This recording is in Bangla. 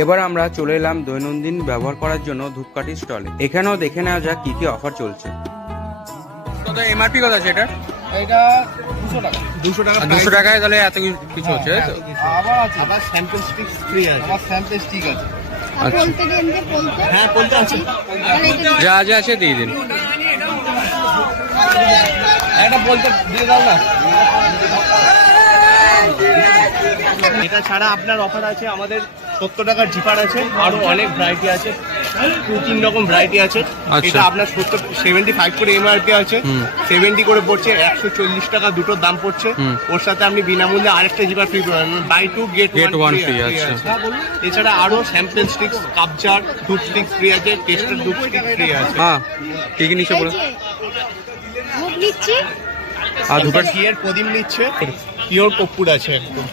এবার আমরা চলে এলাম দৈনন্দিন ব্যবহার করার জন্য ধূপকাঠি স্টলে। এখানেও দেখে নেওয়া যাক কি কি অফার চলছে। কত এমআরপি কত আছে এটা? এটা 200 টাকা। 200 টাকায় তাহলে এত কিছু হচ্ছে, তাই তো? আবার আছে, আবার স্যাম্পল স্টিক ফ্রি আছে, আবার স্যাম্পল স্টিক আছে। বলতে দেন যে বলতে, হ্যাঁ বলতে আছে, যা যা আছে দিয়ে দিন। একটা বলতে দিয়ে দাও না। এটা ছাড়া আপনার অফার আছে আমাদের 70 টাকার জিপার আছে, আরো অনেক ভ্যারাইটি আছে, 2-3 রকম ভ্যারাইটি আছে। এটা আপনার 75 করে এমআরপি আছে, 70 করে পড়ছে, 140 টাকা দুটোর দাম পড়ছে। ওর সাথে আপনি বিনামূল্যে আরেকটা জিপার ফ্রি পাবেন, বাই 2 গেট 1 ফ্রি আছে। এছাড়া আরো স্যাম্পল স্টিক্স, কাপচার, ধূপ স্টিক ফ্রি আছে, টেস্টের ধূপ স্টিক ফ্রি আছে। হ্যাঁ, কি কি নিচ্ছে বলো? ধূপ নিচ্ছি, আর ধূপের ঘিয়ের প্রদীপ নিচ্ছে, পিওর কর্পূর আছে একদম।